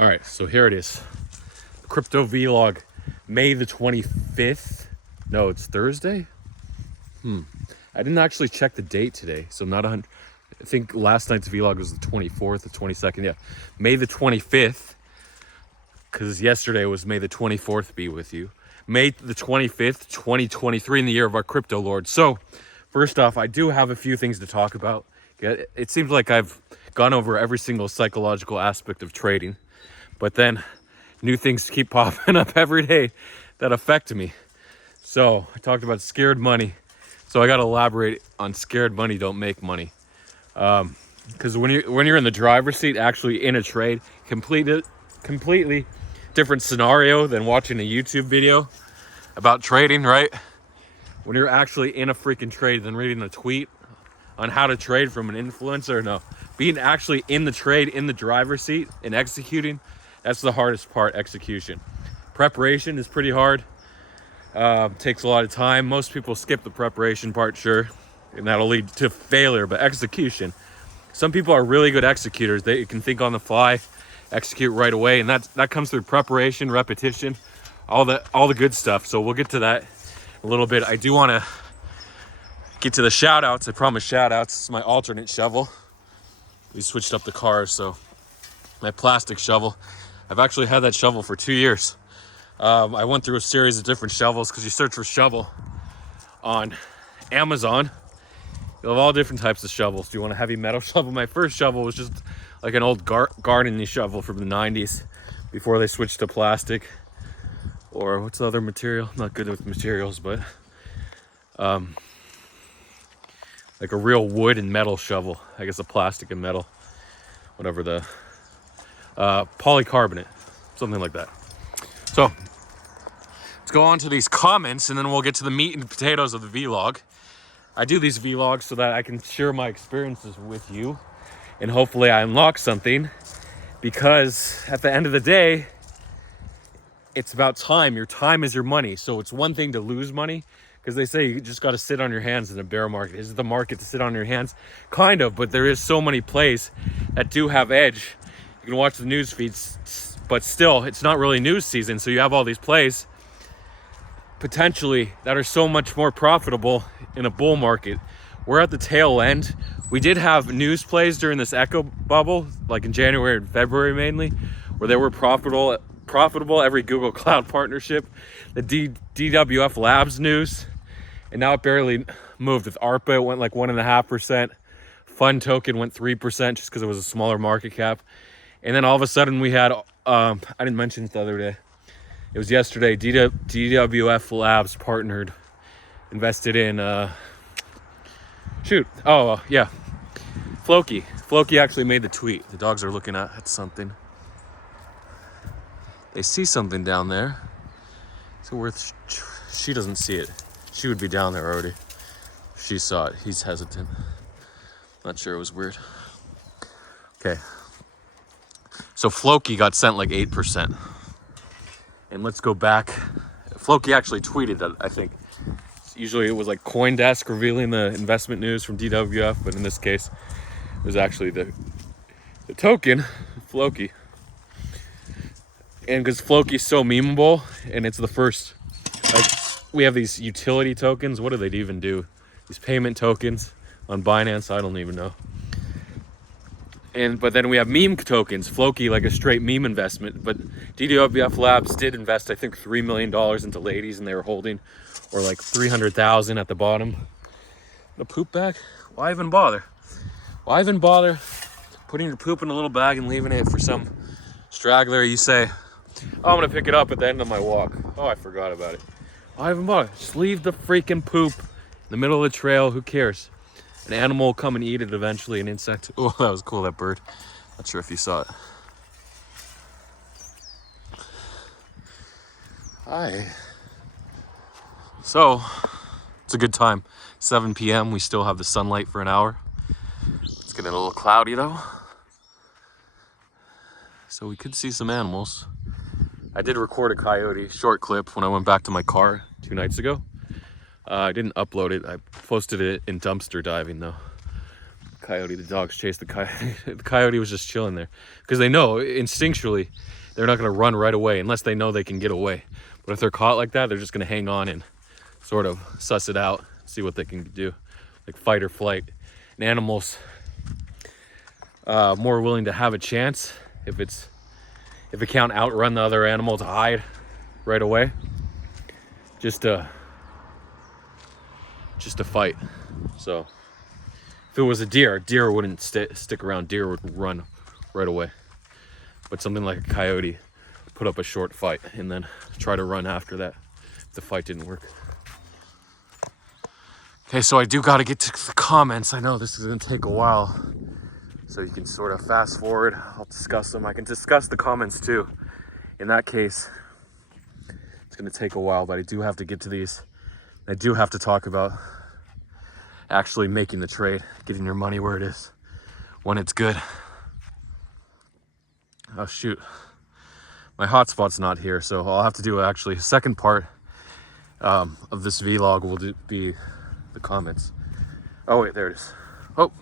All right, so here it is. Crypto vlog, May the 25th. No, it's Thursday. I didn't actually check the date today, so not 100. I think last night's vlog was the 24th or 22nd. Yeah, May the 25th, because yesterday was May the 24th be with you. May the 25th, 2023, in the year of our crypto lord. So, first off, I do have a few things to talk about. It seems like I've gone over every single psychological aspect of trading, but then new things keep popping up every day that affect me. So I talked about scared money. So I got to elaborate on scared money don't make money. Because when you're in the driver's seat, actually in a trade, completely different scenario than watching a YouTube video about trading, right? When you're actually in a freaking trade than reading a tweet on how to trade from an influencer. No, being actually in the trade, in the driver's seat and executing, that's the hardest part. Execution. Preparation is pretty hard. Takes a lot of time. Most people skip the preparation part, sure, and that'll lead to failure. But execution, some people are really good executors. They can think on the fly, execute right away, and that comes through preparation, repetition, all the good stuff. So we'll get to that a little bit. I do want to get to the shout outs. I promise shout outs. It's my alternate shovel. We switched up the cars, so my plastic shovel. I've actually had that shovel for 2 years. I went through a series of different shovels because you search for shovel on Amazon. You'll have all different types of shovels. Do you want a heavy metal shovel? My first shovel was just like an old gardening shovel from the 90s before they switched to plastic. Or what's the other material? I'm not good with materials, but like a real wood and metal shovel. I guess a plastic and metal, whatever the polycarbonate, something like that. So let's go on to these comments and then we'll get to the meat and potatoes of the vlog. I do these vlogs so that I can share my experiences with you and hopefully I unlock something, because at the end of the day, it's about time. Your time is your money. So it's one thing to lose money, because they say you just got to sit on your hands in a bear market. Is it the market to sit on your hands? Kind of, but there is so many plays that do have edge. You can watch the news feeds, but still, it's not really news season. So you have all these plays potentially that are so much more profitable in a bull market. We're at the tail end. We did have news plays during this echo bubble, like in January and February mainly, where they were profitable. Every Google Cloud partnership, the DWF Labs news, and now it barely moved. With ARPA, it went like 1.5%. Fund token went 3% just because it was a smaller market cap. And then all of a sudden we had, I didn't mention it the other day. It was yesterday. DWF Labs partnered, invested in, Floki. Floki actually made the tweet. The dogs are looking at something. They see something down there. So she doesn't see it. She would be down there already. She saw it. He's hesitant. Not sure, it was weird. Okay. So Floki got sent like 8%. And let's go back. Floki actually tweeted that, I think. Usually it was like CoinDesk revealing the investment news from DWF, but in this case, it was actually the token, Floki. And because Floki's so memeable, and it's the first, like, we have these utility tokens. What do they even do? These payment tokens on Binance, I don't even know. But then we have meme tokens. Floki, like a straight meme investment. But DWF Labs did invest, I think, $3 million into ladies, and they were holding, or like 300,000 at the bottom. The poop bag? Why even bother? Why even bother putting your poop in a little bag and leaving it for some straggler? You say, oh, I'm gonna pick it up at the end of my walk. Oh, I forgot about it. Why even bother? Just leave the freaking poop in the middle of the trail. Who cares? An animal will come and eat it eventually, an insect. Oh, that was cool, that bird. Not sure if you saw it. Hi. So, it's a good time. 7 p.m. We still have the sunlight for an hour. It's getting a little cloudy though. So we could see some animals. I did record a coyote short clip when I went back to my car 2 nights ago. I didn't upload it. I posted it in dumpster diving though. Coyote, the dogs chased the coyote. The coyote was just chilling there because they know instinctually they're not going to run right away unless they know they can get away. But if they're caught like that, they're just going to hang on and sort of suss it out, see what they can do, like fight or flight. And animals more willing to have a chance if it can't outrun the other animal to hide right away, just to fight. So if it was a deer wouldn't stick around. Deer would run right away. But something like a coyote put up a short fight and then try to run after that if the fight didn't work. Okay, so I do got to get to the comments. I know this is going to take a while, so you can sort of fast forward. I'll discuss them. I can discuss the comments too. In that case, it's going to take a while, but I do have to get to these. I do have to talk about actually making the trade, getting your money where it is when it's good. Oh shoot, my hotspot's not here, so I'll have to do actually a second part of this vlog will be the comments. Oh wait, there it is. Oh,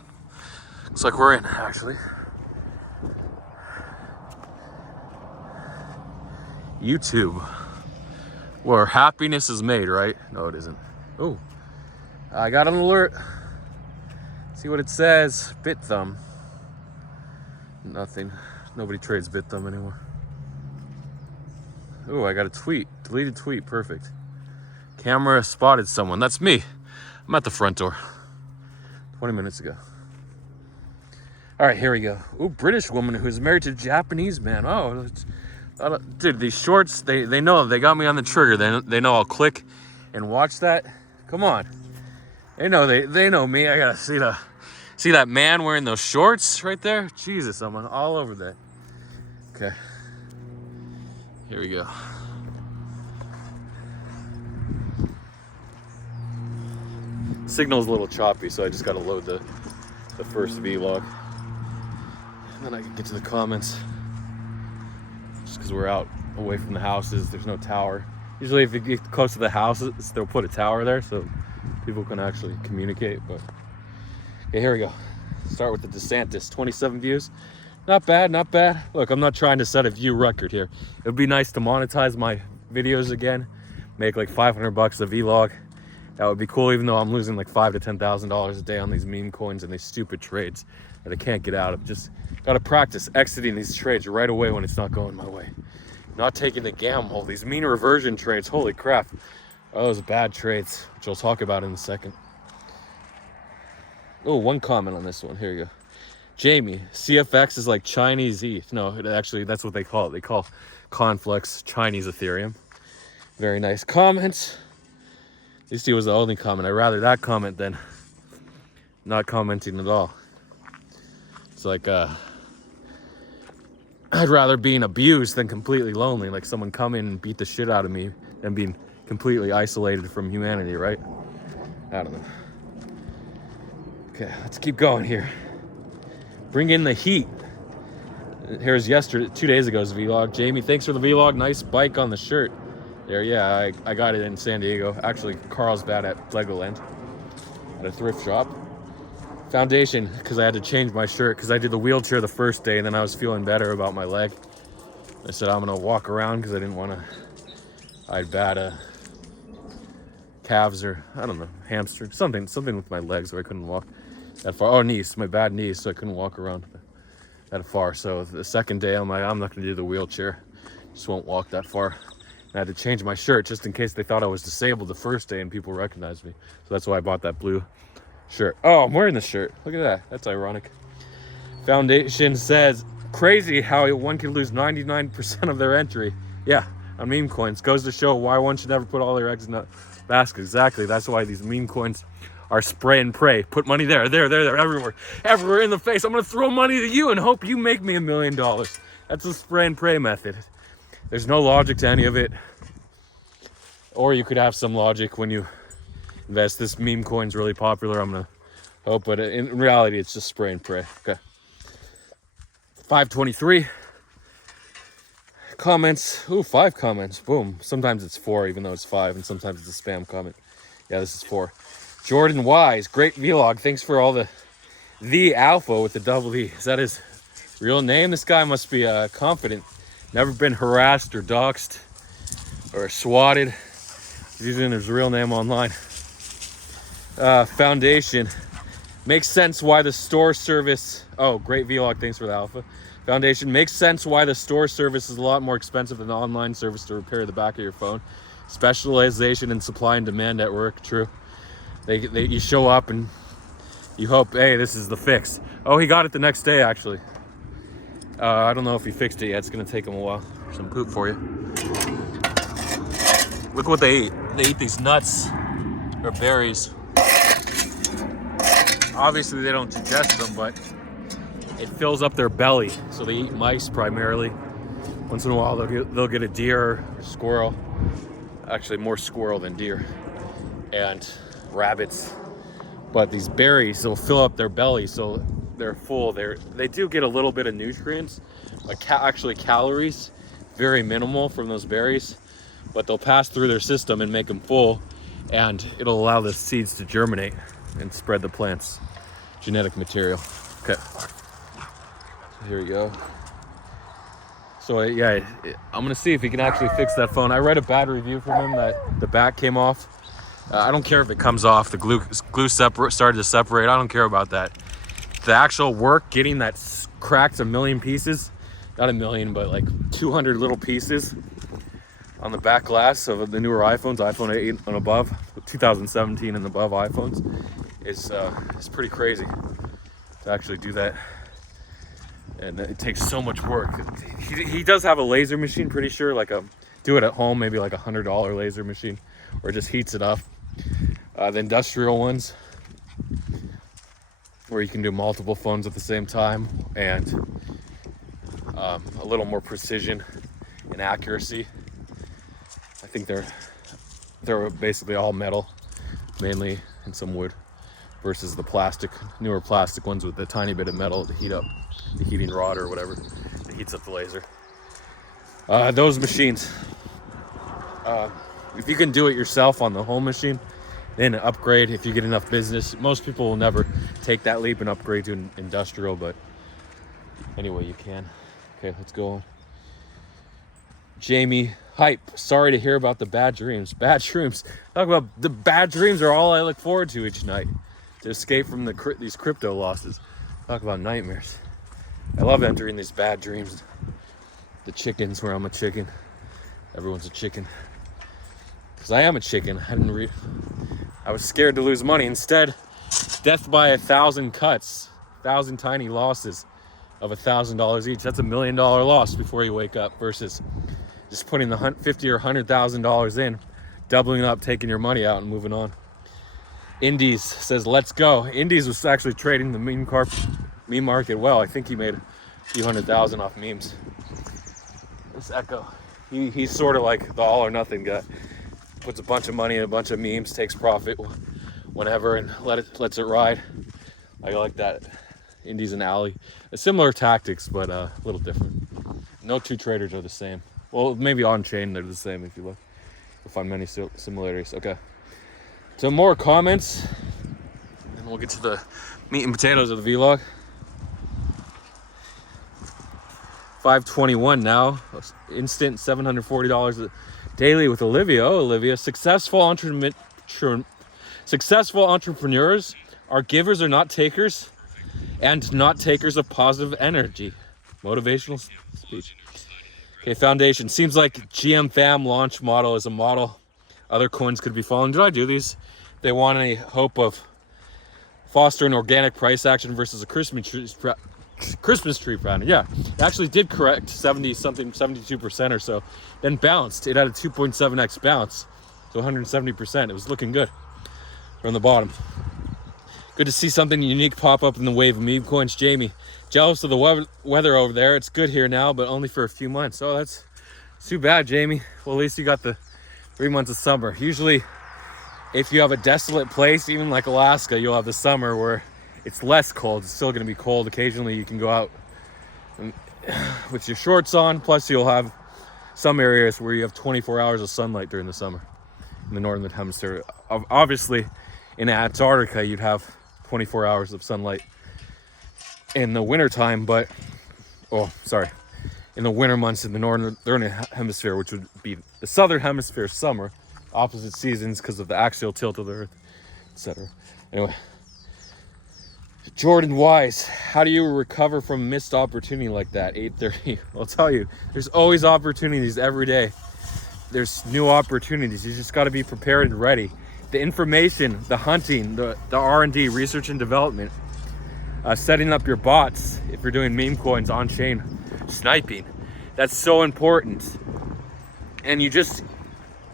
looks like we're in actually. YouTube, where happiness is made, right? No, it isn't. Oh, I got an alert. See what it says. BitThumb. Nothing. Nobody trades BitThumb anymore. Oh, I got a tweet. Deleted tweet. Perfect. Camera spotted someone. That's me. I'm at the front door. 20 minutes ago. All right, here we go. Ooh, British woman who's married to a Japanese man. Oh, dude, these shorts, they know they got me on the trigger. They know I'll click and watch that. Come on. They know me. I gotta see that man wearing those shorts right there. Jesus, I'm all over that. Okay. Here we go. Signal's a little choppy, so I just gotta load the first vlog. And then I can get to the comments. Just because we're out away from the houses, there's no tower. Usually if you get close to the houses, they'll put a tower there so people can actually communicate. But okay, here we go. Start with the DeSantis, 27 views. Not bad, not bad. Look, I'm not trying to set a view record here. It would be nice to monetize my videos again, make like $500 a vlog. That would be cool, even though I'm losing like $5,000 to $10,000 a day on these meme coins and these stupid trades that I can't get out of. Just gotta practice exiting these trades right away when it's not going my way. Not taking the gamble. These mean reversion trades, holy crap. Oh, those bad trades, which I'll talk about in a second. Oh, one comment on this one. Here you go. Jamie, CFX is like Chinese ETH. No, actually, that's what they call it. They call Conflux Chinese Ethereum. Very nice comments. At least he was the only comment. I'd rather that comment than not commenting at all. It's like, I'd rather being abused than completely lonely. Like someone come in and beat the shit out of me than being completely isolated from humanity, right? I don't know. Okay, let's keep going here. Bring in the heat. Here's 2 days ago's vlog. Jamie, thanks for the vlog. Nice bike on the shirt. There, yeah, I got it in San Diego. Actually, Carlsbad at Legoland at a thrift shop. Foundation, because I had to change my shirt because I did the wheelchair the first day and then I was feeling better about my leg. I said I'm gonna walk around because I didn't want to. I had bad calves or I don't know, hamstring, something with my legs where I couldn't walk that far. Oh, knees, my bad knees, so I couldn't walk around that far. So the second day I'm like, I'm not gonna do the wheelchair, just won't walk that far. And I had to change my shirt just in case they thought I was disabled the first day and people recognized me. So that's why I bought that blue shirt. Oh, I'm wearing this shirt. Look at that. That's ironic. Foundation says, crazy how one can lose 99% of their entry. Yeah, on meme coins. Goes to show why one should never put all their eggs in that basket. Exactly. That's why these meme coins are spray and pray. Put money there, everywhere in the face. I'm going to throw money to you and hope you make me $1 million. That's a spray and pray method. There's no logic to any of it. Or you could have some logic when you invest. This meme coin's really popular. I'm going to hope, but in reality, it's just spray and pray. Okay. 523 comments. Ooh, 5 comments. Boom. Sometimes it's 4, even though it's 5, and sometimes it's a spam comment. Yeah, this is 4. Jordan Wise, great vlog. Thanks for all the The Alpha with the double E. Is that his real name? This guy must be confident. Never been harassed or doxxed or swatted. He's using his real name online. Foundation. Makes sense why the store service... Oh, great vlog. Thanks for the Alpha. Foundation. Makes sense why the store service is a lot more expensive than the online service to repair the back of your phone. Specialization in supply and demand at work. True. You show up and you hope, hey, this is the fix. Oh, he got it the next day, actually. I don't know if he fixed it yet. It's going to take him a while. Some poop for you. Look what they eat. They eat these nuts or berries. Obviously, they don't digest them, but it fills up their belly. So they eat mice primarily. Once in a while, they'll get a deer or squirrel. Actually, more squirrel than deer. And rabbits. But these berries will fill up their belly, so they're full. They do get a little bit of nutrients, like actually calories, very minimal from those berries. But they'll pass through their system and make them full, and it'll allow the seeds to germinate and spread the plant's genetic material. Okay, so here we go. So yeah, I'm gonna see if he can actually fix that phone. I read a bad review from him that the back came off. I don't care if it comes off, the glue started to separate. I don't care about that. The actual work, getting that cracked a million pieces, not a million, but like 200 little pieces on the back glass of the newer iPhones, iPhone 8 and above, 2017 and above iPhones, is pretty crazy to actually do that. And it takes so much work. He does have a laser machine, pretty sure, like do it at home, maybe like $100 laser machine, or just heats it up. The industrial ones, where you can do multiple phones at the same time, and a little more precision and accuracy. I think they're basically all metal, mainly, and some wood, versus the newer plastic ones with a tiny bit of metal to heat up the heating rod or whatever that heats up the laser. Those machines, if you can do it yourself on the home machine, then upgrade if you get enough business. Most people will never take that leap and upgrade to an industrial, but anyway, you can. Okay, let's go on. Jamie, hype. Sorry to hear about the bad dreams. Bad dreams. Talk about the bad dreams are all I look forward to each night to escape from these crypto losses. Talk about nightmares. I love entering these bad dreams. The chickens, where I'm a chicken. Everyone's a chicken. Because I am a chicken. I was scared to lose money. Instead, death by 1,000 cuts, 1,000 tiny losses of $1,000 each. That's $1 million loss before you wake up, versus just putting the $50,000 or $100,000 in, doubling up, taking your money out, and moving on. Indies says, let's go. Indies was actually trading the meme market well. I think he made a few $100,000 off memes. This Echo, he's sort of like the all or nothing guy. Puts a bunch of money in a bunch of memes, takes profit whenever, and lets it ride. I like that. Indies and Alley, similar tactics, but a little different. No two traders are the same. Well, maybe on chain they're the same if you look. You'll find many similarities. Okay. So more comments, and we'll get to the meat and potatoes of the vlog. 521 now. Instant $740 daily with Olivia. Oh, Olivia. Successful entrepreneurs are givers or not takers, and not takers of positive energy. Motivational speech. Okay, Foundation. Seems like GM Fam launch model is a model other coins could be following. Did I do these? They want any hope of fostering organic price action versus a Christmas tree pattern. Yeah, it actually did correct 72% or so, then bounced. It had a 2.7x bounce, so 170%. It was looking good from the bottom. Good to see something unique pop up in the wave of meme coins. Jamie, jealous of the weather over there. It's good here now, but only for a few months. Oh, that's too bad, Jamie. Well, at least you got the 3 months of summer. Usually, if you have a desolate place, even like Alaska, you'll have the summer where it's less cold. It's still going to be cold. Occasionally you can go out with your shorts on. Plus you'll have some areas where you have 24 hours of sunlight during the summer in the northern hemisphere. Obviously in Antarctica you'd have 24 hours of sunlight in the wintertime, but, oh, sorry, in the winter months in the northern hemisphere, which would be the southern hemisphere summer, opposite seasons because of the axial tilt of the earth, etc. Anyway, Jordan Wise, how do you recover from missed opportunity like that? 8:30. I'll tell you, there's always opportunities every day. There's new opportunities. You just got to be prepared and ready. The information, the hunting, the R&D, research and development, setting up your bots if you're doing meme coins on chain, sniping. That's so important. And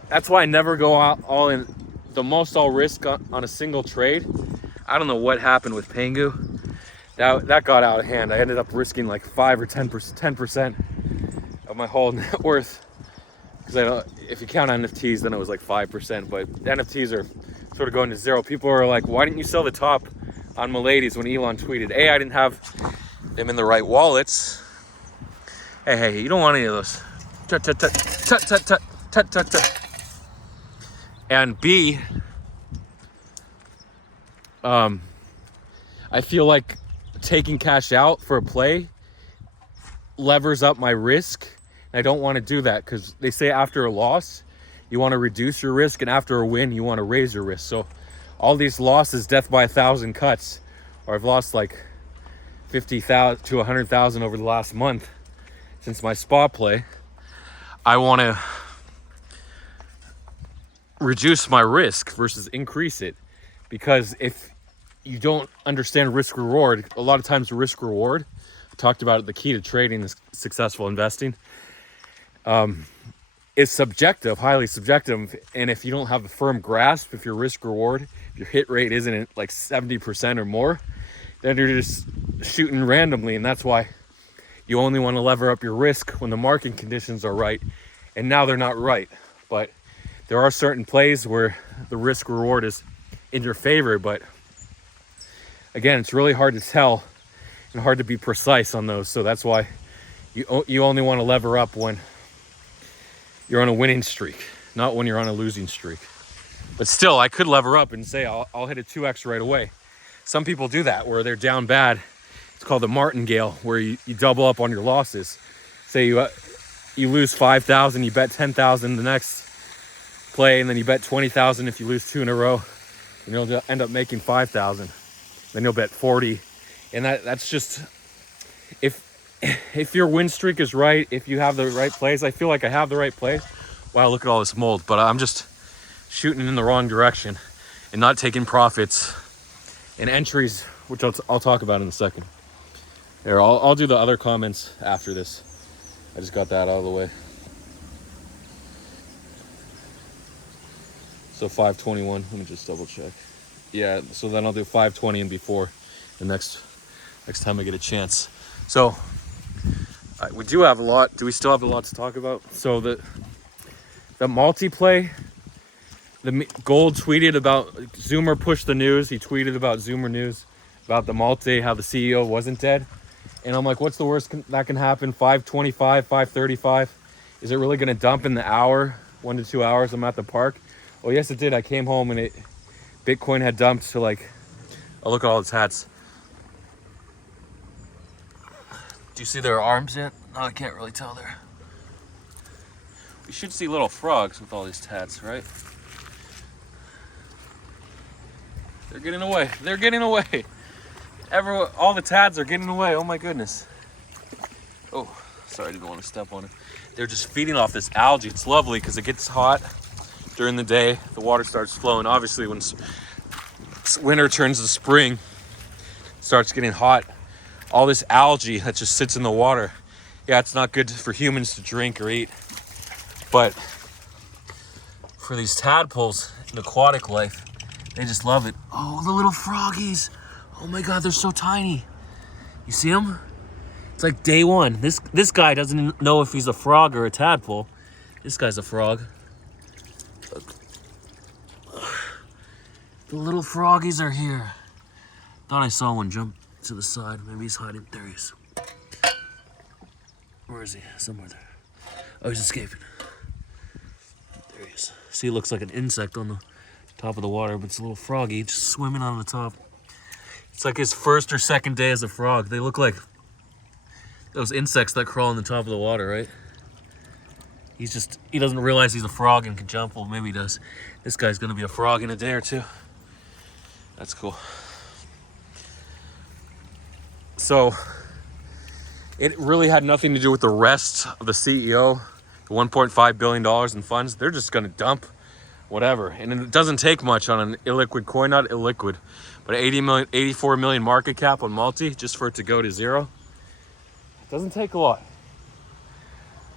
that's why I never go out all in. The most I'll risk on a single trade. I don't know what happened with Pengu. That got out of hand. I ended up risking like 5 or 10% of my whole net worth. Because if you count NFTs, then it was like 5%. But NFTs are sort of going to zero. People are like, why didn't you sell the top on Miladies when Elon tweeted? A, I didn't have them in the right wallets. Hey, you don't want any of those. Tut, tut, tut, tut, tut, tut, tut, tut, tut. And B, I feel like taking cash out for a play levers up my risk. I don't want to do that because they say after a loss, you want to reduce your risk, and after a win, you want to raise your risk. So all these losses, death by 1,000 cuts, or I've lost like 50,000 to 100,000 over the last month since my spot play. I want to reduce my risk versus increase it, because if you don't understand risk reward, a lot of times risk reward, I talked about it, the key to trading is successful investing, is subjective, highly subjective. And if you don't have a firm grasp, if your risk reward, if your hit rate isn't at like 70% or more, then you're just shooting randomly. And that's why you only want to lever up your risk when the market conditions are right. And now they're not right, but there are certain plays where the risk reward is in your favor. But again, it's really hard to tell and hard to be precise on those. So that's why you only want to lever up when you're on a winning streak, not when you're on a losing streak. But still, I could lever up and say I'll hit a 2x right away. Some people do that where they're down bad. It's called the martingale, where you double up on your losses. Say you lose 5,000, you bet 10,000 the next play, and then you bet 20,000 if you lose 2 in a row, and you'll end up making 5,000. Then you'll bet 40, and that's just, if your win streak is right, if you have the right plays. I feel like I have the right plays. Wow, look at all this mold, but I'm just shooting in the wrong direction and not taking profits and entries, which I'll talk about in a second. Here, I'll do the other comments after this. I just got that out of the way. So 521, let me just double check. Yeah, so then I'll do 520 and before the next time I get a chance. So we do have a lot. Do we still have a lot to talk about? So the multi-play, the Gold tweeted about, Zoomer pushed the news. He tweeted about Zoomer news, about the multi, how the CEO wasn't dead. And I'm like, what's the worst that can happen? 525, 535. Is it really going to dump in the hour, 1 to 2 hours I'm at the park? Well, yes, it did. I came home and Bitcoin had dumped to like, oh, look at all its hats. Do you see their arms yet? No, I can't really tell there. We should see little frogs with all these tats, right? They're getting away. They're getting away. All the tads are getting away. Oh my goodness. Oh, sorry, I didn't want to step on it. They're just feeding off this algae. It's lovely because it gets hot during the day. The water starts flowing. Obviously, when winter turns to spring, it starts getting hot. All this algae that just sits in the water. Yeah, it's not good for humans to drink or eat. But for these tadpoles in aquatic life, they just love it. Oh, the little froggies. Oh my God, they're so tiny. You see them? It's like day one. This guy doesn't know if he's a frog or a tadpole. This guy's a frog. Look. The little froggies are here. Thought I saw one jump to the side. Maybe he's hiding. There he is. Where is he? Somewhere there. Oh, he's escaping. There he is. See, it looks like an insect on the top of the water, but it's a little froggy just swimming on the top. It's like his first or second day as a frog. They look like those insects that crawl on the top of the water, right? He doesn't realize he's a frog and can jump. Well, maybe he does. This guy's gonna be a frog in a day or two. That's cool. So it really had nothing to do with the rest of the CEO, the $1.5 billion in funds. They're just gonna dump whatever. And it doesn't take much on an illiquid coin, not illiquid, but 84 million market cap on multi just for it to go to zero. It doesn't take a lot.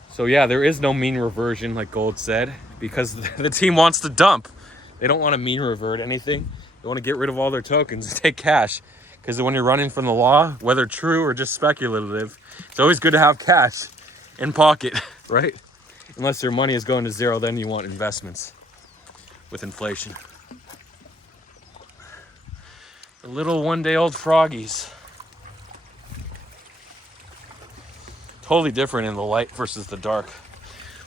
So yeah, there is no mean reversion like Gold said, because the team wants to dump. They don't want to mean revert anything. They want to get rid of all their tokens and take cash. Because when you're running from the law, whether true or just speculative, it's always good to have cash in pocket, right? Unless your money is going to zero, then you want investments with inflation. The little one-day-old froggies. Totally different in the light versus the dark.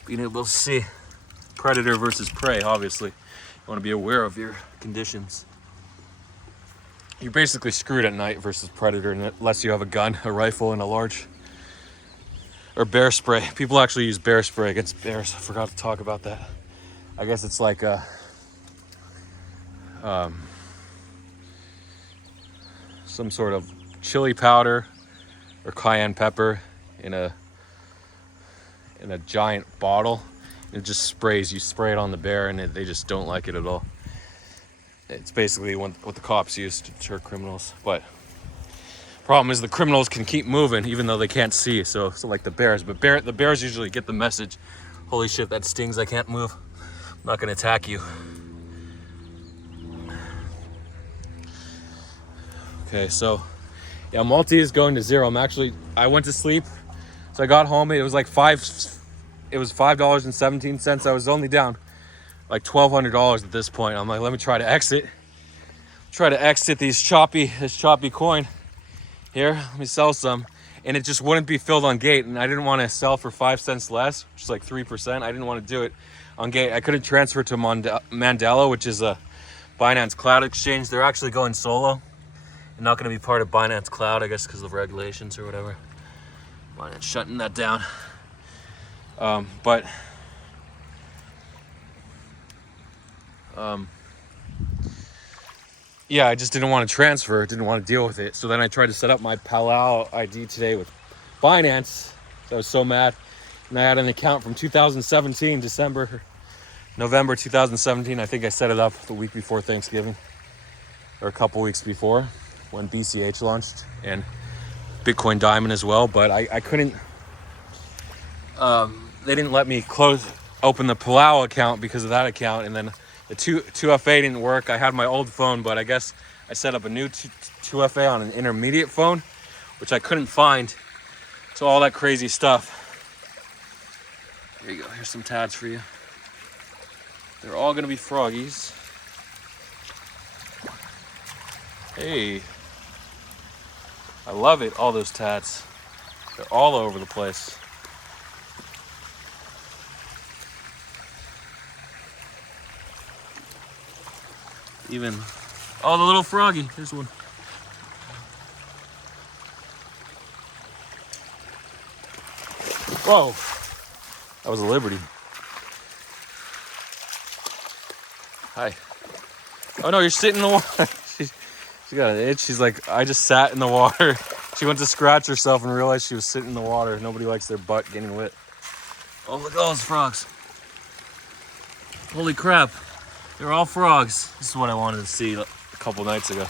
Being able to see predator versus prey, obviously. You want to be aware of your conditions. You're basically screwed at night versus predator unless you have a gun, a rifle, and a large... or bear spray. People actually use bear spray against bears. I forgot to talk about that. I guess it's like a... some sort of chili powder or cayenne pepper in a giant bottle. It just sprays. You spray it on the bear and they just don't like it at all. It's basically what the cops use to deter criminals. But problem is the criminals can keep moving even though they can't see. So like the bears. But the bears usually get the message. Holy shit, that stings. I can't move. I'm not going to attack you. Okay, so yeah, multi is going to zero. I went to sleep. So I got home, it was like $5.17. I was only down like $1,200 at this point. I'm like, let me try to exit. This choppy coin here. Let me sell some. And it just wouldn't be filled on Gate. And I didn't want to sell for 5 cents less, which is like 3%. I didn't want to do it on Gate. I couldn't transfer to Mandela, which is a Binance Cloud exchange. They're actually going solo. And not going to be part of Binance Cloud, I guess, because of regulations or whatever. Binance shutting that down. Yeah, I just didn't want to transfer, didn't want to deal with it. So then I tried to set up my Palau ID today with Binance. So I was so mad. And I had an account from 2017, November 2017. I think I set it up the week before Thanksgiving, or a couple weeks before, when BCH launched, and Bitcoin Diamond as well. But I couldn't, they didn't let me open the Palau account because of that account. And then the 2FA didn't work. I had my old phone, but I guess I set up a new 2FA on an intermediate phone, which I couldn't find. So all that crazy stuff. Here you go. Here's some tads for you. They're all going to be froggies. Hey. I love it, all those tads. They're all over the place. Even, oh, the little froggy. Here's one. Whoa. That was a Liberty. Hi. Oh no, you're sitting in the water. She got an itch. She's like, I just sat in the water. She went to scratch herself and realized she was sitting in the water. Nobody likes their butt getting wet. Oh, look at all those frogs. Holy crap. They're all frogs. This is what I wanted to see a couple nights ago.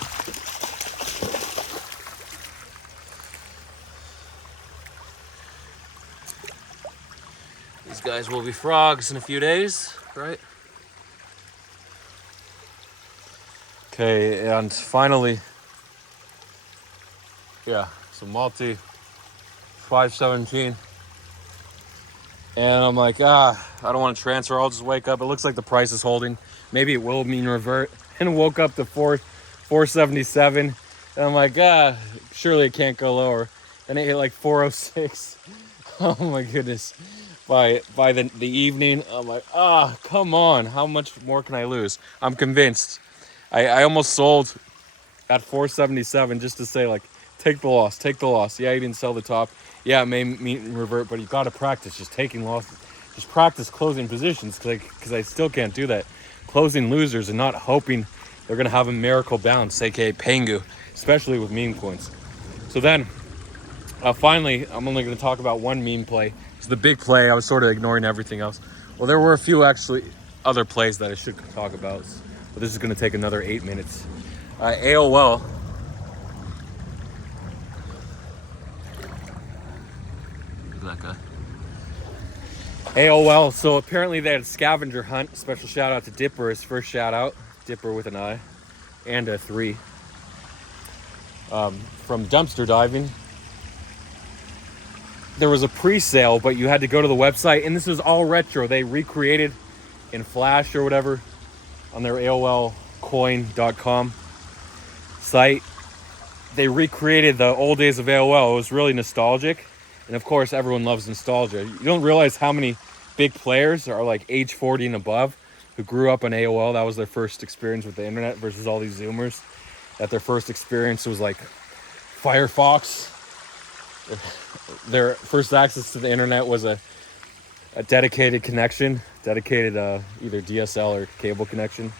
These guys will be frogs in a few days, right? Okay, and finally, yeah, so multi 517. And I'm like, I don't want to transfer. I'll just wake up. It looks like the price is holding. Maybe it will mean revert. And woke up to 477. And I'm like, surely it can't go lower. Then it hit like 406. Oh my goodness. By the evening, I'm like, come on. How much more can I lose? I'm convinced. I almost sold at 477 just to say, like, take the loss, take the loss. Yeah, you didn't sell the top. Yeah, it may meet and revert, but you got to practice just taking losses. Just practice closing positions, because I still can't do that. Closing losers and not hoping they're going to have a miracle bounce, aka Pengu, especially with meme coins. So then, finally, I'm only going to talk about one meme play. It's the big play. I was sort of ignoring everything else. Well, there were a few actually other plays that I should talk about, but this is going to take another 8 minutes. AOL. Look at that guy. AOL, so apparently they had a scavenger hunt. Special shout out to Dipper, his first shout out. Dipper with an I and a 3. From dumpster diving. There was a pre-sale, but you had to go to the website, and this was all retro. They recreated in Flash or whatever on their AOLcoin.com site. They recreated the old days of AOL. It was really nostalgic. And of course, everyone loves nostalgia. You don't realize how many big players are like age 40 and above who grew up on AOL. That was their first experience with the internet, versus all these Zoomers that their first experience was like Firefox. Their first access to the internet was a dedicated connection, dedicated either DSL or cable connection,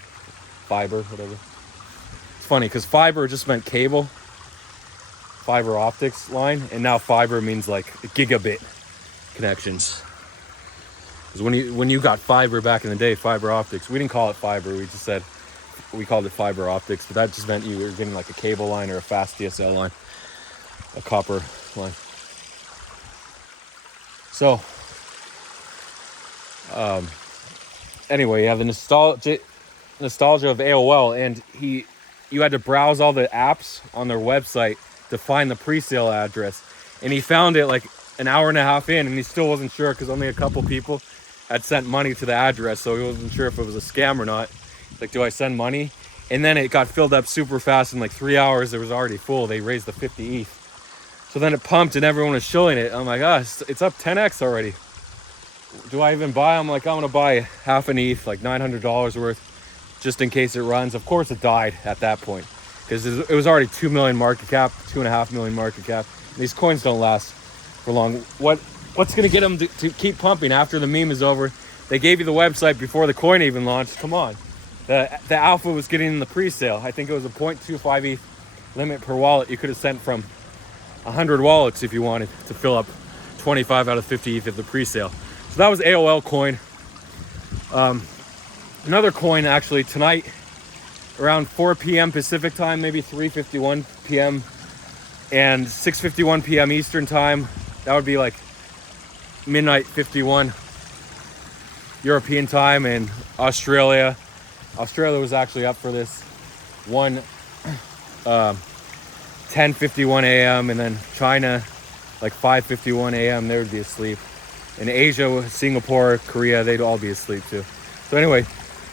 fiber, whatever. It's funny because fiber just meant cable, fiber optics line, and now fiber means like gigabit connections. Because when you got fiber back in the day, fiber optics, we didn't call it fiber, we called it fiber optics, but that just meant you were getting like a cable line or a fast DSL line, a copper line. So anyway, you have the nostalgia of AOL, and you had to browse all the apps on their website to find the pre-sale address, and he found it like an hour and a half in, and he still wasn't sure because only a couple people had sent money to the address, so he wasn't sure if it was a scam or not. Like, do I send money? And then it got filled up super fast. In like 3 hours, it was already full. They raised the 50 ETH. So then it pumped and everyone was showing it. I'm like, it's up 10x already. Do I even buy? I'm like, I'm gonna buy half an ETH, like $900 worth, just in case it runs. Of course it died at that point, because it was already 2 million market cap, 2.5 million market cap. These coins don't last for long. What's gonna get them to keep pumping after the meme is over? They gave you the website before the coin even launched. Come on. The alpha was getting in the pre-sale. I think it was a 0.25 ETH limit per wallet. You could have sent from 100 wallets if you wanted to fill up 25 out of 50 ETH of the pre-sale. So that was AOL coin. Another coin actually tonight around 4 p.m. Pacific time, maybe 3:51 p.m. and 6:51 p.m. Eastern time. That would be like midnight 51 European time, and Australia was actually up for this one 10:51 a.m. and then China like 5:51 a.m. they would be asleep, and Asia, Singapore, Korea, they'd all be asleep too. So anyway,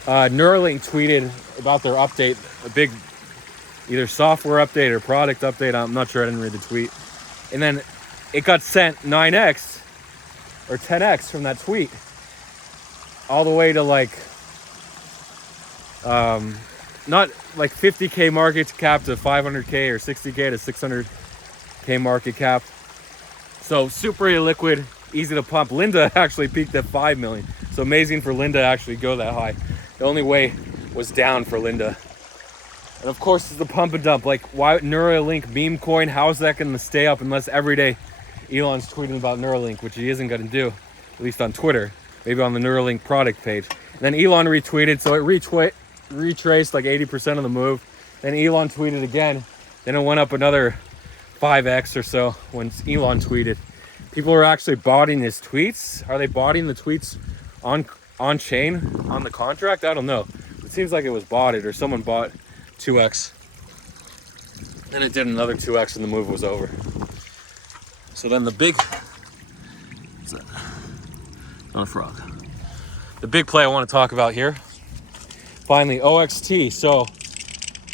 Neuralink tweeted about their update, a big either software update or product update. I'm not sure, I didn't read the tweet. And then it got sent 9x or 10x from that tweet all the way to like not like 50k market cap to 500k or 60k to 600k market cap. So super illiquid, easy to pump. Linda actually peaked at 5 million. So amazing for Linda to actually go that high. The only way was down for Linda. And of course, it's the pump and dump. Like, why Neuralink meme coin? How is that going to stay up unless every day Elon's tweeting about Neuralink, which he isn't going to do, at least on Twitter, maybe on the Neuralink product page. And then Elon retweeted, so it retraced like 80% of the move. Then Elon tweeted again. Then it went up another 5x or so when Elon tweeted. People are actually botting his tweets. Are they botting the tweets on chain on the contract? I don't know. It seems like it was botted, or someone bought 2x. Then it did another 2x and the move was over. So then the big, what's that? Not a frog. The big play I want to talk about here. Finally, OXT. So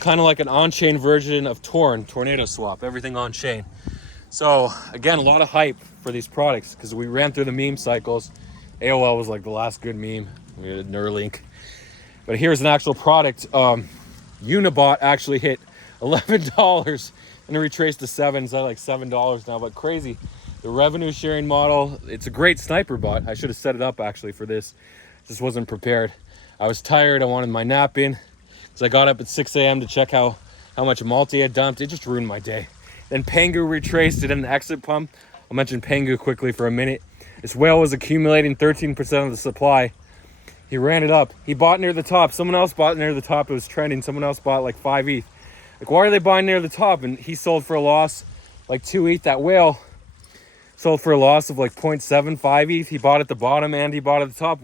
kind of like an on-chain version of Tornado Swap, everything on chain. So again, a lot of hype for these products because we ran through the meme cycles. AOL was like the last good meme. We had Neuralink. But here's an actual product. Unibot actually hit $11 and it retraced to 7. So like $7 now, but crazy. The revenue sharing model, it's a great sniper bot. I should have set it up actually for this. Just wasn't prepared. I was tired. I wanted my nap in. So I got up at 6 a.m. to check how much multi had dumped. It just ruined my day. Then Pangu retraced it in the exit pump. I'll mention Pangu quickly for a minute. This whale was accumulating 13% of the supply. He ran it up. He bought near the top. Someone else bought near the top. It was trending. Someone else bought like 5 ETH. Like, why are they buying near the top? And he sold for a loss like 2 ETH. That whale sold for a loss of like 0.75 ETH. He bought at the bottom and he bought at the top.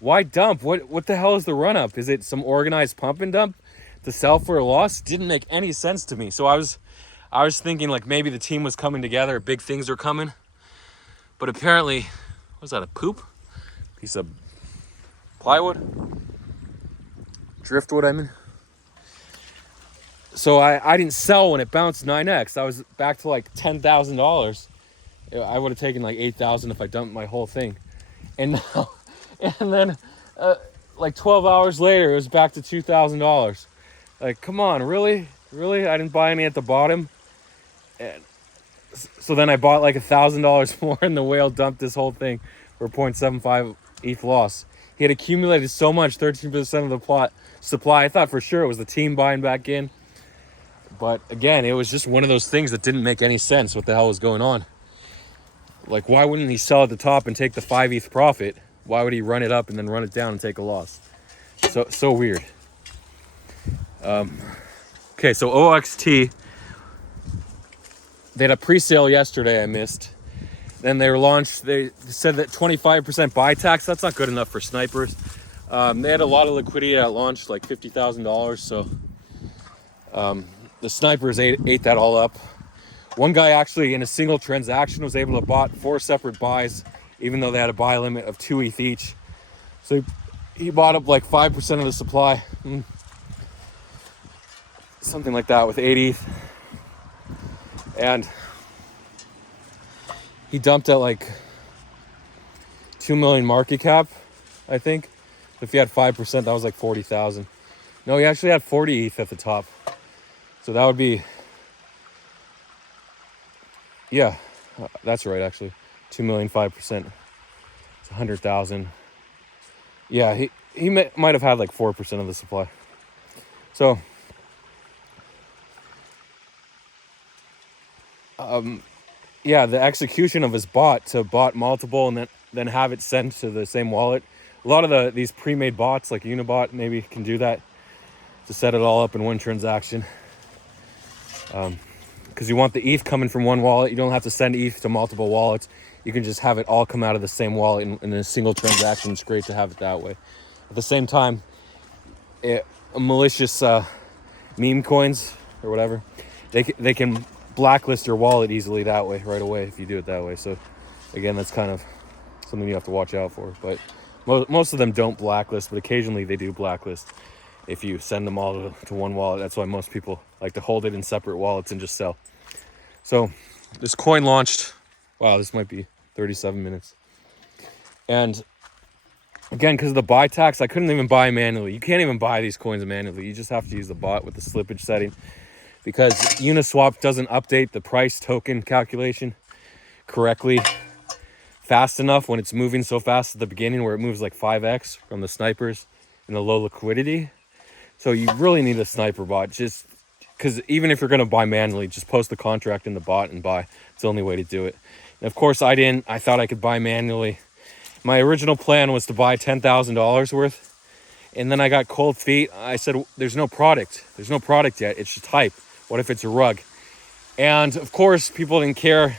Why dump? What the hell is the run up? Is it some organized pump and dump to sell for a loss? Didn't make any sense to me. So I was thinking like maybe the team was coming together, big things are coming. But apparently, was that a poop? Piece of plywood? Driftwood, I mean. So I didn't sell when it bounced 9x. I was back to like $10,000. I would have taken like 8,000 if I dumped my whole thing. And now, and then like 12 hours later, it was back to $2,000. Like, come on, really? Really? I didn't buy any at the bottom. And so then I bought like $1,000 more and the whale dumped this whole thing for 0.75 ETH loss. He had accumulated so much, 13% of the supply. I thought for sure it was the team buying back in. But again, it was just one of those things that didn't make any sense. What the hell was going on? Like, why wouldn't he sell at the top and take the 5 ETH profit? Why would he run it up and then run it down and take a loss? So weird. Okay, so OXT, they had a pre-sale yesterday I missed. Then they were launched. They said that 25% buy tax. That's not good enough for snipers. They had a lot of liquidity at launch, like $50,000. So the snipers ate that all up. One guy actually in a single transaction was able to bought 4 separate buys, even though they had a buy limit of 2 ETH each. So he bought up like 5% of the supply. Something like that with 8 ETH. And he dumped at like 2 million market cap, I think. If he had 5%, that was like 40,000. No, he actually had 40 ETH at the top. So that would be, yeah, that's right, actually. 2 million, 5%. It's 100,000. Yeah, he might have had like 4% of the supply. So, yeah, the execution of his bot to bot multiple and then have it sent to the same wallet. A lot of these pre-made bots like Unibot maybe can do that to set it all up in one transaction. Because you want the ETH coming from one wallet. You don't have to send ETH to multiple wallets. You can just have it all come out of the same wallet in a single transaction. It's great to have it that way. At the same time, malicious meme coins or whatever, they can blacklist your wallet easily that way, right away, if you do it that way. So again, that's kind of something you have to watch out for. But most of them don't blacklist, but occasionally they do blacklist if you send them all to one wallet. That's why most people like to hold it in separate wallets and just sell. So this coin launched, wow, this might be 37 minutes. And again, because of the buy tax, I couldn't even buy manually. You can't even buy these coins manually. You just have to use the bot with the slippage setting, because Uniswap doesn't update the price token calculation correctly fast enough when it's moving so fast at the beginning, where it moves like 5x from the snipers in the low liquidity. So you really need a sniper bot, just because even if you're going to buy manually, just post the contract in the bot and buy. It's the only way to do it. And of course, I didn't. I thought I could buy manually. My original plan was to buy $10,000 worth. And then I got cold feet. I said, there's no product. There's no product yet. It's just hype. What if it's a rug? And of course, people didn't care.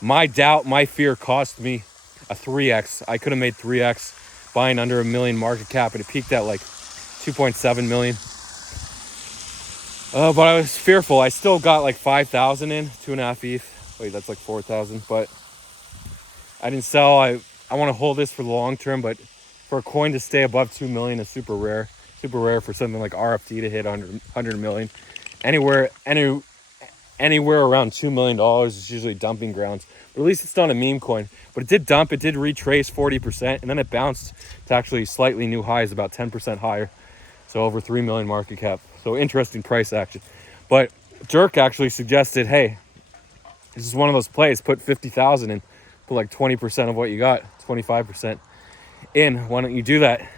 My doubt, my fear cost me a 3x. I could have made 3x buying under $1 million market cap, and it peaked at like 2.7 million. But I was fearful. I still got like 5,000 in, 2.5 ETH. Wait, that's like 4,000. But I didn't sell. I want to hold this for the long term, but for a coin to stay above 2 million is super rare. Super rare for something like RFT to hit 100 million. Anywhere around $2 million is usually dumping grounds. But at least it's not a meme coin. But it did dump. It did retrace 40%, and then it bounced to actually slightly new highs, about 10% higher. So over 3 million market cap. So interesting price action. But Dirk actually suggested, hey, this is one of those plays. Put 50,000 in, put like 20% of what you got, 25% in. Why don't you do that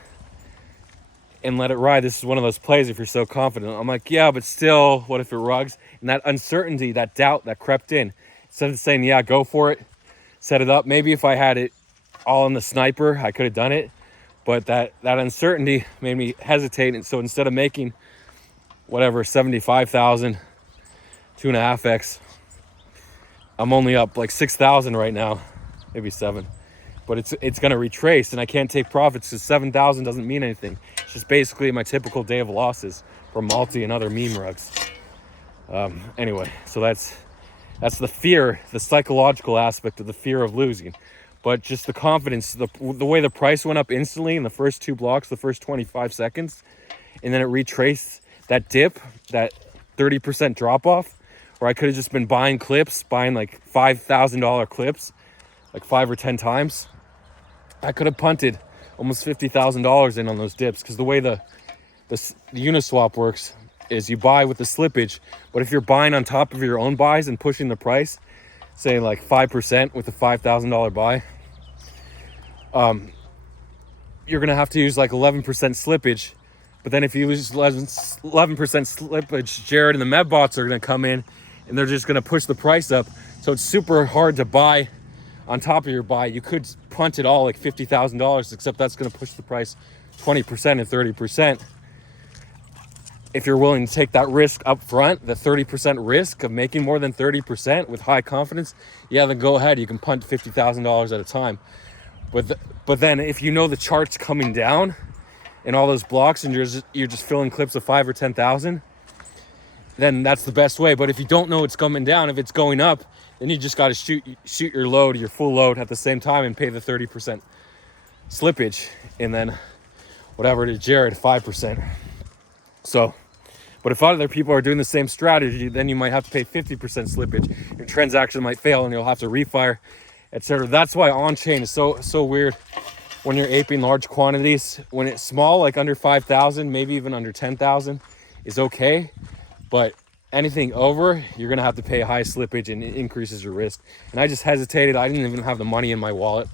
and let it ride? This is one of those plays if you're so confident. I'm like, yeah, but still, what if it rugs? And that uncertainty, that doubt that crept in, instead of saying, yeah, go for it, set it up. Maybe if I had it all in the sniper, I could have done it. But that uncertainty made me hesitate. And so instead of making whatever, 75,000, 2.5x, I'm only up like 6,000 right now, maybe 7. But it's going to retrace, and I can't take profits because 7,000 doesn't mean anything. It's just basically my typical day of losses from multi and other meme rugs. Anyway, so that's the fear, the psychological aspect of the fear of losing. But just the confidence, the way the price went up instantly in the first 2 blocks, the first 25 seconds, and then it retraced that dip, that 30% drop off, where I could have just been buying clips, buying like $5,000 clips, like 5 or 10 times. I could have punted almost $50,000 in on those dips, because the way the Uniswap works is you buy with the slippage, but if you're buying on top of your own buys and pushing the price, say like 5% with a $5,000 buy, you're gonna have to use like 11% slippage. But then if you use 11% slippage, Jared and the Medbots are gonna come in and they're just gonna push the price up. So it's super hard to buy on top of your buy. You could punt it all like $50,000, except that's gonna push the price 20% and 30%. If you're willing to take that risk up front, the 30% risk of making more than 30% with high confidence, yeah, then go ahead. You can punt $50,000 at a time. But then if you know the chart's coming down in all those blocks and you're just filling clips of 5 or 10,000, then that's the best way. But if you don't know it's coming down, if it's going up, then you just got to shoot your load, your full load at the same time, and pay the 30% slippage, and then whatever to Jared, 5%. So, but if other people are doing the same strategy, then you might have to pay 50% slippage. Your transaction might fail and you'll have to refire, etc. That's why on-chain is so weird when you're aping large quantities. When it's small, like under 5,000, maybe even under 10,000 is okay. But anything over, you're going to have to pay high slippage, and it increases your risk. And I just hesitated. I didn't even have the money in my wallet.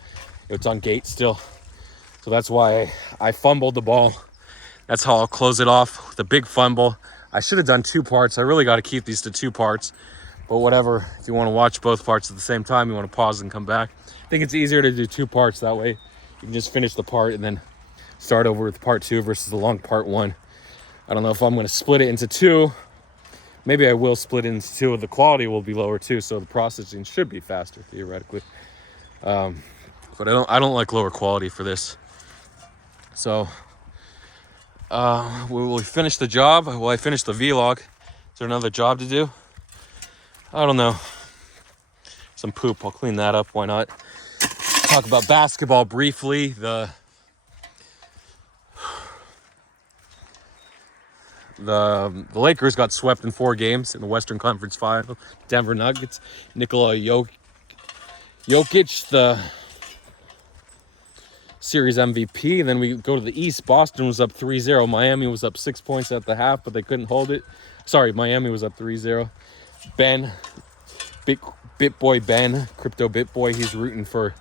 It's on gate still. So that's why I fumbled the ball. That's how I'll close it off with a big fumble. I should have done 2 parts. I really got to keep these to 2 parts. But whatever, if you want to watch both parts at the same time, you want to pause and come back. I think it's easier to do 2 parts. That way you can just finish the part and then start over with part 2 versus the long part 1. I don't know if I'm going to split it into 2. Maybe I will split it into 2. The quality will be lower too, so the processing should be faster theoretically. But I don't like lower quality for this. So will we finish the job? Will I finish the vlog? Is there another job to do? I don't know. Some poop. I'll clean that up. Why not? Talk about basketball briefly. The Lakers got swept in 4 games in the Western Conference Final. Denver Nuggets. Nikola Jokic, the series MVP. And then we go to the East. Boston was up 3-0. Miami was up 6 points at the half, but they couldn't hold it. Sorry, Miami was up 3-0. Ben, BitBoy Ben, Crypto BitBoy, he's rooting for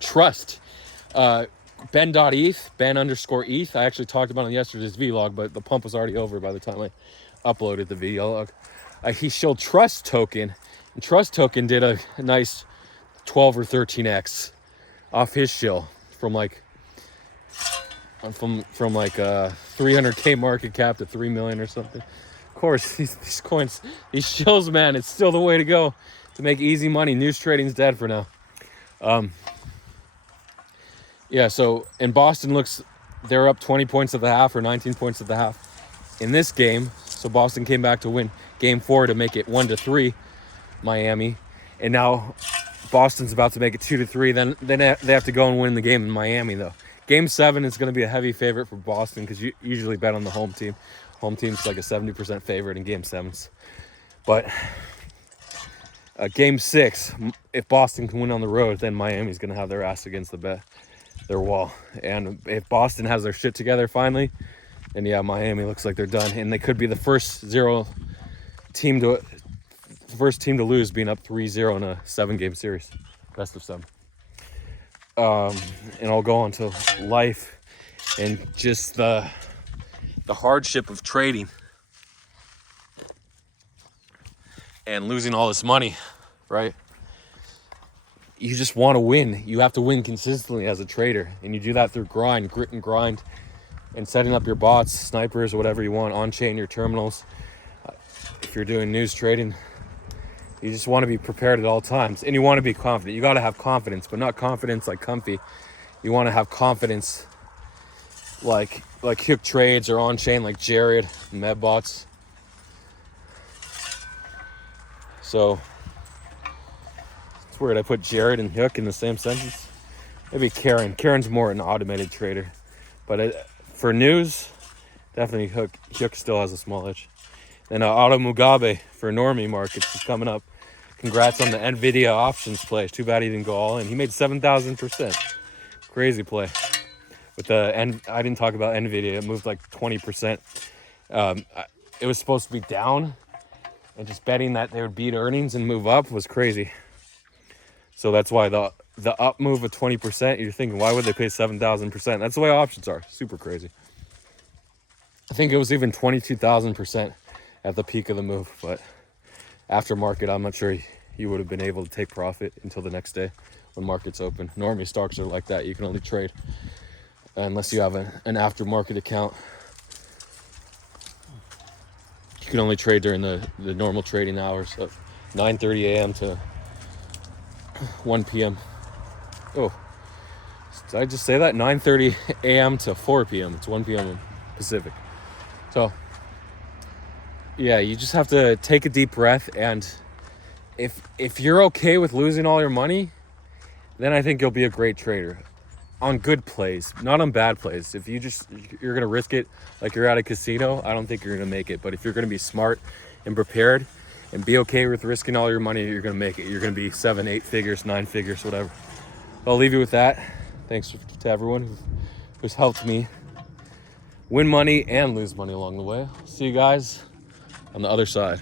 Trust. Ben.eth, Ben_ETH. I actually talked about it in yesterday's vlog, but the pump was already over by the time I uploaded the vlog. He showed Trust Token, and Trust Token did a nice 12 or 13x off his shill from like 300k market cap to 3 million or something. Of course, these coins, these shills, man, it's still the way to go to make easy money. News trading's dead for now. Yeah, so in Boston they're up 20 points at the half or 19 points at the half in this game. So Boston came back to win game 4 to make it 1-3 Miami. And now Boston's about to make it 2-3. Then they have to go and win the game in Miami though. Game 7 is going to be a heavy favorite for Boston because you usually bet on the home team. Home team's like a 70% favorite in game 7s. But game 6, if Boston can win on the road, then Miami's going to have their ass against their wall. And if Boston has their shit together finally, And yeah, Miami looks like they're done, and they could be the first team to lose, being up 3-0 in a 7-game series, best of 7. And I'll go on to life and just the hardship of trading and losing all this money, right? You just want to win. You have to win consistently as a trader, and you do that through grit and grind, and setting up your bots, snipers, whatever you want, on-chain, your terminals. If you're doing news trading, you just want to be prepared at all times, and you want to be confident. You got to have confidence, but not confidence like comfy. You want to have confidence like Hook Trades or on-chain like Jared, Medbots. So it's weird I put Jared and Hook in the same sentence. Maybe Karen. Karen's more an automated trader, but for news, definitely Hook still has a small edge. And Auto Mugabe for normie markets is coming up. Congrats on the NVIDIA options play. Too bad he didn't go all in. He made 7,000%. Crazy play. With I didn't talk about NVIDIA. It moved like 20%. It was supposed to be down, and just betting that they would beat earnings and move up was crazy. So that's why the up move of 20%, you're thinking, why would they pay 7,000%? That's the way options are. Super crazy. I think it was even 22,000% at the peak of the move, but after market, I'm not sure you would have been able to take profit until the next day when markets open. Normally stocks are like that. You can only trade unless you have an aftermarket account. You can only trade during the normal trading hours of 9:30 a.m. to 1 p.m. Oh, did I just say that? 9:30 a.m. to 4 p.m. It's 1 p.m. Pacific. So yeah, you just have to take a deep breath, and if you're okay with losing all your money, then I think you'll be a great trader on good plays, not on bad plays. If you're gonna risk it like you're at a casino, I don't think you're gonna make it. But if you're gonna be smart and prepared and be okay with risking all your money, you're gonna make it. You're gonna be 7, 8 figures, 9 figures, whatever. I'll leave you with that. Thanks to everyone who's helped me win money and lose money along the way. See you guys on the other side.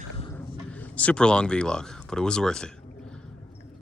Super long vlog, but it was worth it.